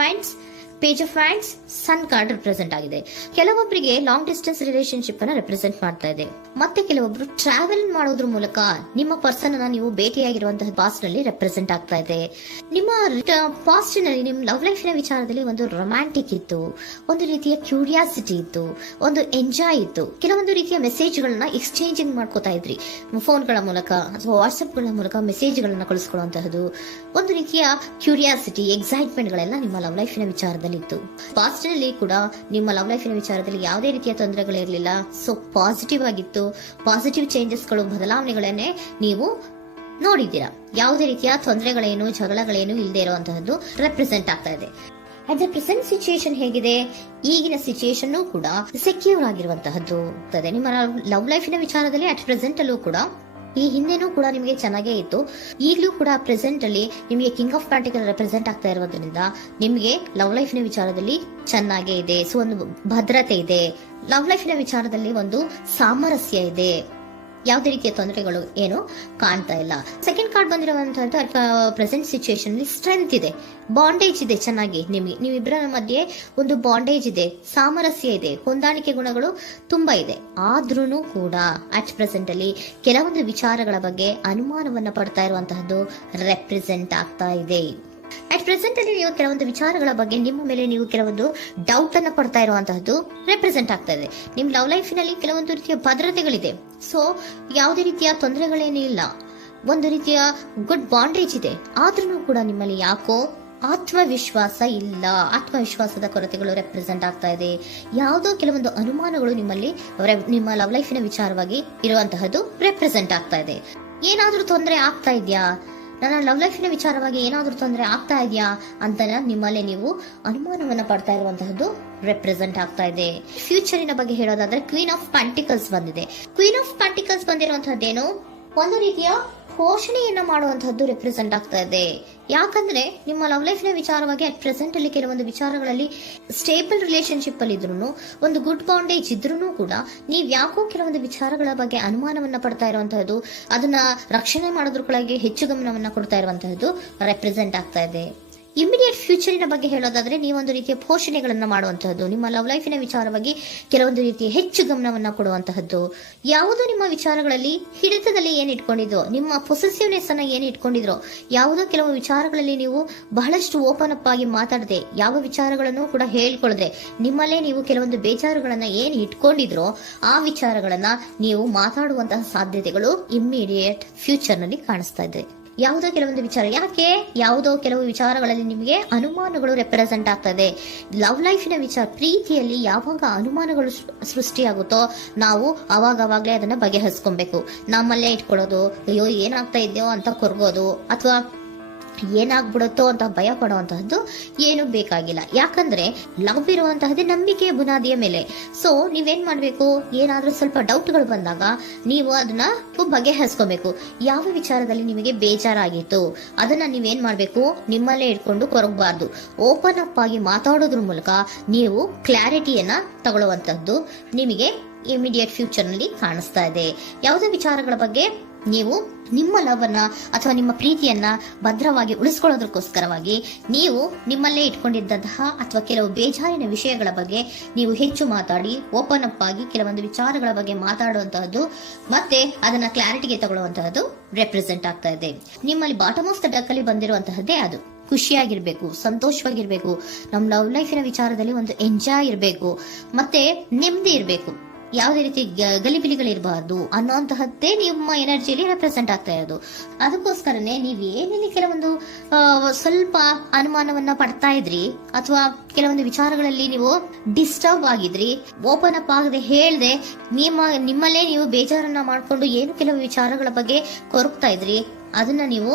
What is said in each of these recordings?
Wands, page of wands, sun card represent ಆಗಿದೆ. ಕೆಲವೊಬ್ಬರಿಗೆ long distance relationship ಅನ್ನ represent ಮಾಡ್ತಾ ಇದೆ. ಮತ್ತೆ ಕೆಲವೊಬ್ರು ಟ್ರಾವೆಲ್ ಮಾಡೋದ್ರ ಮೂಲಕ ನಿಮ್ಮ ಪರ್ಸನ್ ಅನ್ನ ನೀವು ಭೇಟಿಯಾಗಿರುವಂತಹ ಪಾಸ್ಟ್ ನಲ್ಲಿ ರೆಪ್ರೆಸೆಂಟ್ ಆಗ್ತಾ ಇದೆ. ನಿಮ್ಮ ಪಾಸ್ಟ್ ನಲ್ಲಿ ನಿಮ್ಮ ಲವ್ ಲೈಫ್ ನ ವಿಚಾರದಲ್ಲಿ ಒಂದು ರೊಮ್ಯಾಂಟಿಕ್ ಇತ್ತು, ಒಂದು ರೀತಿಯ ಕ್ಯೂರಿಯಾಸಿಟಿ ಇತ್ತು, ಒಂದು ಎಂಜಾಯ್ ಇತ್ತು. ಕೆಲವೊಂದು ರೀತಿಯ ಮೆಸೇಜ್ ಗಳನ್ನ ಎಕ್ಸ್ಚೇಂಜಿಂಗ್ ಮಾಡ್ಕೋತಾ ಇದ್ರಿ, ಫೋನ್ಗಳ ಮೂಲಕ ಅಥವಾ ವಾಟ್ಸ್ಆಪ್ ಗಳ ಮೂಲಕ ಮೆಸೇಜ್ ಗಳನ್ನ ಕಳಿಸ್ಕೊಳ್ಳುವಂತಹದ್ದು, ಒಂದು ರೀತಿಯ ಕ್ಯೂರಿಯಾಸಿಟಿ, ಎಕ್ಸೈಟ್ಮೆಂಟ್ ಗಳೆಲ್ಲ ನಿಮ್ಮ ಲವ್ ಲೈಫ್ ನ ವಿಚಾರದಲ್ಲಿ ಇತ್ತು. ಪಾಸ್ಟ್ ನಲ್ಲಿ ಕೂಡ ನಿಮ್ಮ ಲವ್ ಲೈಫ್ ನ ವಿಚಾರದಲ್ಲಿ ಯಾವುದೇ ರೀತಿಯ ತೊಂದರೆಗಳಿರಲಿಲ್ಲ. ಸೊ ಪಾಸಿಟಿವ್ ಆಗಿತ್ತು. ಪಾಸಿಟಿವ್ ಚೇಂಜಸ್ ಗಳು, ಬದಲಾವಣೆಗಳನ್ನೇ ನೀವು ನೋಡಿದ್ದೀರಾ. ಯಾವುದೇ ರೀತಿಯ ತೊಂದರೆಗಳೇನು, ಜಗಳಗಳೇನು ಇಲ್ಲದೆ ಇರುವಂತಹದ್ದು ರೆಪ್ರೆಸೆಂಟ್ ಆಗ್ತಾ ಇದೆ. ಅಟ್ ದ ಪ್ರೆಸೆಂಟ್ ಸಿಚುಯೇಷನ್ ಹೇಗಿದೆ? ಈಗಿನ ಸಿಚುಯೇಷನ್ ಕೂಡ ಸೆಕ್ಯೂರ್ ಆಗಿರುವಂತಹದ್ದು. ನಿಮ್ಮ ಲವ್ ಲೈಫಿನ ವಿಚಾರದಲ್ಲಿ ಅಟ್ ಪ್ರೆಸೆಂಟ್ ಅಲ್ಲೂ ಕೂಡ, ಈ ಹಿಂದೆನೂ ಕೂಡ ನಿಮಗೆ ಚೆನ್ನಾಗೇ ಇತ್ತು, ಈಗಲೂ ಕೂಡ ಪ್ರೆಸೆಂಟ್ ಅಲ್ಲಿ ನಿಮಗೆ ಕಿಂಗ್ ಆಫ್ ಪ್ಯಾಂಟಿಕಲ್ ರೆಪ್ರೆಸೆಂಟ್ ಆಗ್ತಾ ಇರೋದ್ರಿಂದ ನಿಮಗೆ ಲವ್ ಲೈಫ್ ನ ವಿಚಾರದಲ್ಲಿ ಚೆನ್ನಾಗೇ ಇದೆ. ಸೊ ಒಂದು ಭದ್ರತೆ ಇದೆ. ಲವ್ ಲೈಫ್ ನ ವಿಚಾರದಲ್ಲಿ ಒಂದು ಸಾಮರಸ್ಯ ಇದೆ. ಯಾವುದೇ ರೀತಿಯ ತೊಂದರೆಗಳು ಏನು ಕಾಣ್ತಾ ಇಲ್ಲ. ಸೆಕೆಂಡ್ ಕಾರ್ಡ್ ಬಂದಿರುವಂತಹ ಪ್ರೆಸೆಂಟ್ ಸಿಚುಯೇಷನ್ ಅಲ್ಲಿ ಸ್ಟ್ರೆಂತ್ ಇದೆ, ಬಾಂಡೇಜ್ ಇದೆ. ಚೆನ್ನಾಗಿ ನೀವಿಬ್ಬರ ಮಧ್ಯೆ ಒಂದು ಬಾಂಡೇಜ್ ಇದೆ, ಸಾಮರಸ್ಯ ಇದೆ, ಹೊಂದಾಣಿಕೆ ಗುಣಗಳು ತುಂಬಾ ಇದೆ. ಆದ್ರೂ ಕೂಡ ಅಟ್ ಪ್ರೆಸೆಂಟ್ ಅಲ್ಲಿ ಕೆಲವೊಂದು ವಿಚಾರಗಳ ಬಗ್ಗೆ ಅನುಮಾನವನ್ನ ಪಡ್ತಾ ಇರುವಂತಹದ್ದು ರೆಪ್ರೆಸೆಂಟ್ ಆಗ್ತಾ ಇದೆ. ಅಟ್ ಪ್ರೆಸೆಂಟ್ ಅಲ್ಲಿ ನೀವು ಕೆಲವೊಂದು ವಿಚಾರಗಳ ಬಗ್ಗೆ ನಿಮ್ಮ ಮೇಲೆ ನೀವು ಕೆಲವೊಂದು ಡೌಟ್ ಅನ್ನ ಪಡ್ತಾ ಇರುವಂತಹದ್ದು ರೆಪ್ರೆಸೆಂಟ್ ಆಗ್ತಾ ಇದೆ. ನಿಮ್ ಲವ್ ಲೈಫಿನಲ್ಲಿ ಕೆಲವೊಂದು ರೀತಿಯ ಭದ್ರತೆಗಳಿದೆ. ಸೊ ಯಾವುದೇ ರೀತಿಯ ತೊಂದರೆಗಳೇನೂ ಇಲ್ಲ, ಒಂದು ರೀತಿಯ ಗುಡ್ ಬಾಂಡೇಜ್ ಇದೆ. ಆದ್ರೂ ಕೂಡ ನಿಮ್ಮಲ್ಲಿ ಯಾಕೋ ಆತ್ಮವಿಶ್ವಾಸ ಇಲ್ಲ, ಆತ್ಮವಿಶ್ವಾಸದ ಕೊರತೆಗಳು ರೆಪ್ರೆಸೆಂಟ್ ಆಗ್ತಾ ಇದೆ. ಯಾವುದೋ ಕೆಲವೊಂದು ಅನುಮಾನಗಳು ನಿಮ್ಮಲ್ಲಿ ನಿಮ್ಮ ಲವ್ ಲೈಫಿನ ವಿಚಾರವಾಗಿ ಇರುವಂತಹದ್ದು ರೆಪ್ರೆಸೆಂಟ್ ಆಗ್ತಾ ಇದೆ. ಏನಾದ್ರೂ ತೊಂದರೆ ಆಗ್ತಾ ಇದೆಯಾ, ನನ್ನ ಲವ್ ಲೈಫಿನ ವಿಚಾರವಾಗಿ ಏನಾದ್ರೂ ತೊಂದರೆ ಆಗ್ತಾ ಇದೆಯಾ ಅಂತ ನಿಮ್ಮಲ್ಲೇ ನೀವು ಅನುಮಾನವನ್ನ ಪಡ್ತಾ ಇರುವಂತಹದ್ದು ರೆಪ್ರೆಸೆಂಟ್ ಆಗ್ತಾ ಇದೆ. ಫ್ಯೂಚರಿನ ಬಗ್ಗೆ ಹೇಳೋದಾದ್ರೆ ಕ್ವೀನ್ ಆಫ್ ಪ್ಯಾಂಟಿಕಲ್ಸ್ ಬಂದಿದೆ. ಕ್ವೀನ್ ಆಫ್ ಪ್ಯಾಂಟಿಕಲ್ಸ್ ಬಂದಿರುವಂತಹದ್ದೇನು, ಒಂದು ರೀತಿಯ ಘೋಷಣೆಯನ್ನ ಮಾಡುವಂತಹದ್ದು ರೆಪ್ರೆಸೆಂಟ್ ಆಗ್ತಾ ಇದೆ. ಯಾಕಂದ್ರೆ ನಿಮ್ಮ ಲವ್ ಲೈಫ್ ನ ವಿಚಾರವಾಗಿ ಅಟ್ ಪ್ರೆಸೆಂಟ್ ಅಲ್ಲಿ ಕೆಲವೊಂದು ವಿಚಾರಗಳಲ್ಲಿ ಸ್ಟೇಬಲ್ ರಿಲೇಶನ್ಶಿಪ್ ಅಲ್ಲಿ ಇದ್ರೂ, ಒಂದು ಗುಡ್ ಬಾಂಡೇಜ್ ಇದ್ರೂ ಕೂಡ ನೀವ್ ಯಾಕೋ ಕೆಲವೊಂದು ವಿಚಾರಗಳ ಬಗ್ಗೆ ಅನುಮಾನವನ್ನ ಪಡ್ತಾ ಇರುವಂತಹದ್ದು, ಅದನ್ನ ರಕ್ಷಣೆ ಮಾಡೋದ್ರೊಳಗೆ ಹೆಚ್ಚು ಗಮನವನ್ನ ಕೊಡ್ತಾ ಇರುವಂತಹದ್ದು ರೆಪ್ರೆಸೆಂಟ್ ಆಗ್ತಾ ಇದೆ. ಇಮಿಡಿಯೇಟ್ ಫ್ಯೂಚರಿನ ಬಗ್ಗೆ ಹೇಳೋದಾದ್ರೆ ನೀವೊಂದು ರೀತಿಯ ಘೋಷಣೆಗಳನ್ನ ಮಾಡುವಂತಹದ್ದು, ನಿಮ್ಮ ಲವ್ ಲೈಫಿನ ವಿಚಾರವಾಗಿ ಕೆಲವೊಂದು ರೀತಿಯ ಹೆಚ್ಚು ಗಮನವನ್ನ ಕೊಡುವಂತಹದ್ದು, ಯಾವುದೋ ನಿಮ್ಮ ವಿಚಾರಗಳಲ್ಲಿ ಹಿಡಿತದಲ್ಲಿ ಏನ್ ಇಟ್ಕೊಂಡಿದ್ರೋ, ನಿಮ್ಮ ಪೊಸೆಸಿವ್ನೆಸ್ ಅನ್ನ ಏನ್ ಇಟ್ಕೊಂಡಿದ್ರೋ, ಯಾವುದೋ ಕೆಲವು ವಿಚಾರಗಳಲ್ಲಿ ನೀವು ಬಹಳಷ್ಟು ಓಪನ್ ಅಪ್ ಆಗಿ ಮಾತಾಡದೆ, ಯಾವ ವಿಚಾರಗಳನ್ನು ಕೂಡ ಹೇಳ್ಕೊಳ್ಳದೆ, ನಿಮ್ಮಲ್ಲೇ ನೀವು ಕೆಲವೊಂದು ಬೇಜಾರುಗಳನ್ನ ಏನ್ ಇಟ್ಕೊಂಡಿದ್ರೋ ಆ ವಿಚಾರಗಳನ್ನ ನೀವು ಮಾತಾಡುವಂತಹ ಸಾಧ್ಯತೆಗಳು ಇಮ್ಮಿಡಿಯೇಟ್ ಫ್ಯೂಚರ್ ನಲ್ಲಿ ಕಾಣಿಸ್ತಾ ಇದೆ. ಯಾವುದೋ ಕೆಲವೊಂದು ವಿಚಾರ, ಯಾಕೆ ಯಾವುದೋ ಕೆಲವು ವಿಚಾರಗಳಲ್ಲಿ ನಿಮಗೆ ಅನುಮಾನಗಳು ರೆಪ್ರೆಸೆಂಟ್ ಆಗ್ತದೆ. ಲವ್ ಲೈಫಿನ ವಿಚಾರ, ಪ್ರೀತಿಯಲ್ಲಿ ಯಾವಾಗ ಅನುಮಾನಗಳು ಸೃಷ್ಟಿಯಾಗುತ್ತೋ ನಾವು ಅವಾಗವಾಗ್ಲೇ ಅದನ್ನ ಬಗೆಹರಿಸ್ಕೊಬೇಕು. ನಮ್ಮಲ್ಲೇ ಇಟ್ಕೊಳ್ಳೋದು, ಅಯ್ಯೋ ಏನಾಗ್ತಾ ಇದೆಯೋ ಅಂತ ಕೊರ್ಗೋದು ಅಥವಾ ಏನಾಗ್ಬಿಡುತ್ತೋ ಅಂತ ಭಯ ಪಡುವಂತಹದ್ದು ಏನು ಬೇಕಾಗಿಲ್ಲ. ಯಾಕಂದ್ರೆ ಲವ್ ಇರುವಂತಹದ್ದೇ ನಂಬಿಕೆಯ ಬುನಾದಿಯ ಮೇಲೆ. ಸೊ ನೀವೇನ್ ಮಾಡ್ಬೇಕು, ಏನಾದ್ರೂ ಸ್ವಲ್ಪ ಡೌಟ್ಗಳು ಬಂದಾಗ ನೀವು ಅದನ್ನ ಬಗೆಹರಿಸ್ಕೋಬೇಕು. ಯಾವ ವಿಚಾರದಲ್ಲಿ ನಿಮಗೆ ಬೇಜಾರಾಗಿತ್ತು ಅದನ್ನ ನೀವೇನ್ ಮಾಡ್ಬೇಕು, ನಿಮ್ಮಲ್ಲೇ ಇಟ್ಕೊಂಡು ಕೊರಗಬಾರ್ದು. ಓಪನ್ ಅಪ್ ಆಗಿ ಮಾತಾಡೋದ್ರ ಮೂಲಕ ನೀವು ಕ್ಲಾರಿಟಿಯನ್ನ ತಗೊಳ್ಳುವಂತಹದ್ದು ನಿಮಗೆ ಇಮಿಡಿಯೇಟ್ ಫ್ಯೂಚರ್ ನಲ್ಲಿ ಕಾಣಿಸ್ತಾ ಇದೆ. ಯಾವುದೇ ವಿಚಾರಗಳ ಬಗ್ಗೆ ನೀವು ನಿಮ್ಮ ಲವ್ ಅನ್ನ ಅಥವಾ ನಿಮ್ಮ ಪ್ರೀತಿಯನ್ನ ಭದ್ರವಾಗಿ ಉಳಿಸ್ಕೊಳ್ಳೋದಕ್ಕೋಸ್ಕರವಾಗಿ ನೀವು ನಿಮ್ಮಲ್ಲೇ ಇಟ್ಕೊಂಡಿದ್ದಂತಹ ಅಥವಾ ಕೆಲವು ಬೇಜಾರಿನ ವಿಷಯಗಳ ಬಗ್ಗೆ ನೀವು ಹೆಚ್ಚು ಮಾತಾಡಿ, ಓಪನ್ ಅಪ್ ಆಗಿ ಕೆಲವೊಂದು ವಿಚಾರಗಳ ಬಗ್ಗೆ ಮಾತಾಡುವಂತಹದ್ದು ಮತ್ತೆ ಅದನ್ನ ಕ್ಲಾರಿಟಿಗೆ ತಗೊಳ್ಳುವಂತಹದ್ದು ರೆಪ್ರೆಸೆಂಟ್ ಆಗ್ತಾ ಇದೆ. ನಿಮ್ಮಲ್ಲಿ ಬಾಟಮ್ ಆಫ್ ದ ಡಕ್ ಅಲ್ಲಿ ಬಂದಿರುವಂತಹದ್ದೇ ಅದು. ಖುಷಿಯಾಗಿರ್ಬೇಕು, ಸಂತೋಷವಾಗಿರ್ಬೇಕು, ನಮ್ಮ ಲವ್ ಲೈಫಿನ ವಿಚಾರದಲ್ಲಿ ಒಂದು ಎಂಜಾಯ್ ಇರಬೇಕು, ಮತ್ತೆ ನೆಮ್ಮದಿ ಇರಬೇಕು, ಯಾವುದೇ ರೀತಿ ಗಲಿಬಿಲಿಗಳಿರಬಾರ್ದು ಅನ್ನೋಂತಹದ್ದೇ ನಿಮ್ಮ ಎನರ್ಜಿಯಲ್ಲಿ ರೆಪ್ರೆಸೆಂಟ್ ಆಗ್ತಾ ಇರೋದು. ಅದಕ್ಕೋಸ್ಕರನೇ ನೀವ್ ಏನೇನು ಕೆಲವೊಂದು ಸ್ವಲ್ಪ ಅನುಮಾನವನ್ನ ಪಡ್ತಾ ಇದ್ರಿ ಅಥವಾ ಕೆಲವೊಂದು ವಿಚಾರಗಳಲ್ಲಿ ನೀವು ಡಿಸ್ಟರ್ಬ್ ಆಗಿದ್ರಿ, ಓಪನ್ ಅಪ್ ಆಗದೆ ಹೇಳ್ದೆ ನಿಮ್ಮಲ್ಲೇ ನೀವು ಬೇಜಾರನ್ನ ಮಾಡ್ಕೊಂಡು ಏನು ಕೆಲವು ವಿಚಾರಗಳ ಬಗ್ಗೆ ಕೊರಗ್ತಾ ಇದ್ರಿ, ಅದನ್ನ ನೀವು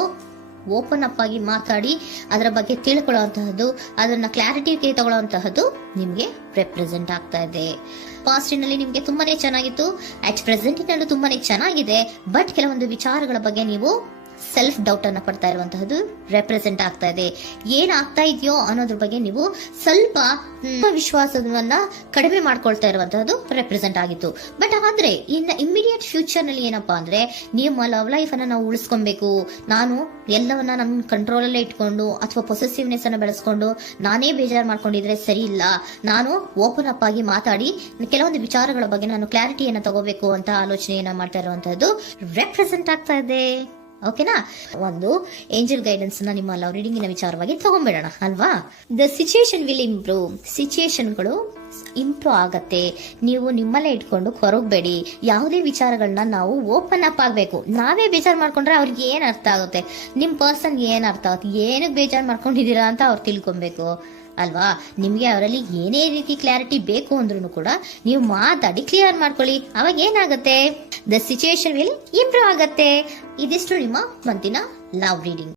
ಓಪನ್ ಅಪ್ ಆಗಿ ಮಾತಾಡಿ ಅದರ ಬಗ್ಗೆ ತಿಳ್ಕೊಳ್ಳುವಂತಹದ್ದು, ಅದನ್ನ ಕ್ಲಾರಿಟಿಗೆ ತಗೊಳ್ಳುವಂತಹದ್ದು ನಿಮ್ಗೆ ರೆಪ್ರೆಸೆಂಟ್ ಆಗ್ತಾ ಇದೆ. ಪಾಸ್ಟಿನಲ್ಲಿ ನಿಮ್ಗೆ ತುಂಬಾನೇ ಚೆನ್ನಾಗಿತ್ತು, ಅಟ್ ಪ್ರೆಸೆಂಟಿನಲ್ಲೂ ತುಂಬಾನೇ ಚೆನ್ನಾಗಿದೆ. ಬಟ್ ಕೆಲವೊಂದು ವಿಚಾರಗಳ ಬಗ್ಗೆ ನೀವು ಸೆಲ್ಫ್ ಡೌಟ್ ಅನ್ನ ಪಡ್ತಾ ಇರುವಂತಹದ್ದು ರೆಪ್ರೆಸೆಂಟ್ ಆಗ್ತಾ ಇದೆ. ಏನಾಗ್ತಾ ಇದೆಯೋ ಅನ್ನೋದ್ರ ಬಗ್ಗೆ ನೀವು ಸ್ವಲ್ಪ ವಿಶ್ವಾಸವನ್ನ ಕಡಿಮೆ ಮಾಡ್ಕೊಳ್ತಾ ಇರುವಂತಹದ್ದು ರೆಪ್ರೆಸೆಂಟ್ ಆಗಿತ್ತು. ಬಟ್ ಆದ್ರೆ ಇನ್ನು ಇಮಿಡಿಯೇಟ್ ಫ್ಯೂಚರ್ ನಲ್ಲಿ ಏನಪ್ಪಾ ಅಂದ್ರೆ ನಿಮ್ಮ ಲವ್ ಲೈಫ್ ಅನ್ನ ನಾವು ಉಳಿಸ್ಕೊಬೇಕು, ನಾನು ಎಲ್ಲವನ್ನ ನನ್ನ ಕಂಟ್ರೋಲ್ ಅಲ್ಲೇ ಇಟ್ಕೊಂಡು ಅಥವಾ ಪೊಸೆಸಿವ್ನೆಸ್ ಅನ್ನ ಬೆಳೆಸ್ಕೊಂಡು ನಾನೇ ಬೇಜಾರು ಮಾಡ್ಕೊಂಡಿದ್ರೆ ಸರಿ ಇಲ್ಲ, ನಾನು ಓಪನ್ ಅಪ್ ಆಗಿ ಮಾತಾಡಿ ಕೆಲವೊಂದು ವಿಚಾರಗಳ ಬಗ್ಗೆ ನಾನು ಕ್ಲಾರಿಟಿಯನ್ನ ತಗೋಬೇಕು ಅಂತ ಆಲೋಚನೆಯನ್ನ ಮಾಡ್ತಾ ಇರುವಂತಹದ್ದು ರೆಪ್ರೆಸೆಂಟ್ ಆಗ್ತಾ ಇದೆ. ಓಕೆನಾ? ಒಂದು ಏಂಜಲ್ ಗೈಡೆನ್ಸ್ ನ ನಿಮ್ಮ ಲವ್ ರೀಡಿಂಗಿನ ವಿಚಾರವಾಗಿ ತಗೊಂಡ್ಬಿಡೋಣ ಅಲ್ವಾ. The situation will improve. ಸಿಚುಯೇಷನ್ಗಳು ಇಂಪ್ರೂವ್ ಆಗತ್ತೆ. ನೀವು ನಿಮ್ಮಲ್ಲೇ ಇಟ್ಕೊಂಡು ಹೊರಗಬೇಡಿ. ಯಾವುದೇ ವಿಚಾರಗಳನ್ನ ನಾವು ಓಪನ್ ಅಪ್ ಆಗ್ಬೇಕು. ನಾವೇ ಬೇಜಾರು ಮಾಡ್ಕೊಂಡ್ರೆ ಅವ್ರಿಗೆ ಏನ್ ಅರ್ಥ ಆಗುತ್ತೆ, ನಿಮ್ ಪರ್ಸನ್ ಏನ್ ಅರ್ಥ ಆಗುತ್ತೆ, ಏನಕ್ಕೆ ಬೇಜಾರು ಮಾಡ್ಕೊಂಡಿದ್ದೀರಾ ಅಂತ ಅವ್ರು ತಿಳ್ಕೊಬೇಕು ಅಲ್ವಾ. ನಿಮ್ಗೆ ಅವರಲ್ಲಿ ಏನೇ ರೀತಿ ಕ್ಲಾರಿಟಿ ಬೇಕು ಅಂದ್ರೂ ಕೂಡ ನೀವು ಮಾತಾಡಿ ಕ್ಲಿಯರ್ ಮಾಡ್ಕೊಳ್ಳಿ. ಅವಾಗ ಏನಾಗುತ್ತೆ, ದ ಸಿಚುಯೇಷನ್ ವಿಲ್ ಇಂಪ್ರೂವ್ ಆಗತ್ತೆ. ಇದಿಷ್ಟು ನಿಮ್ಮ ಮಂತಿನ ಲವ್ ರೀಡಿಂಗ್.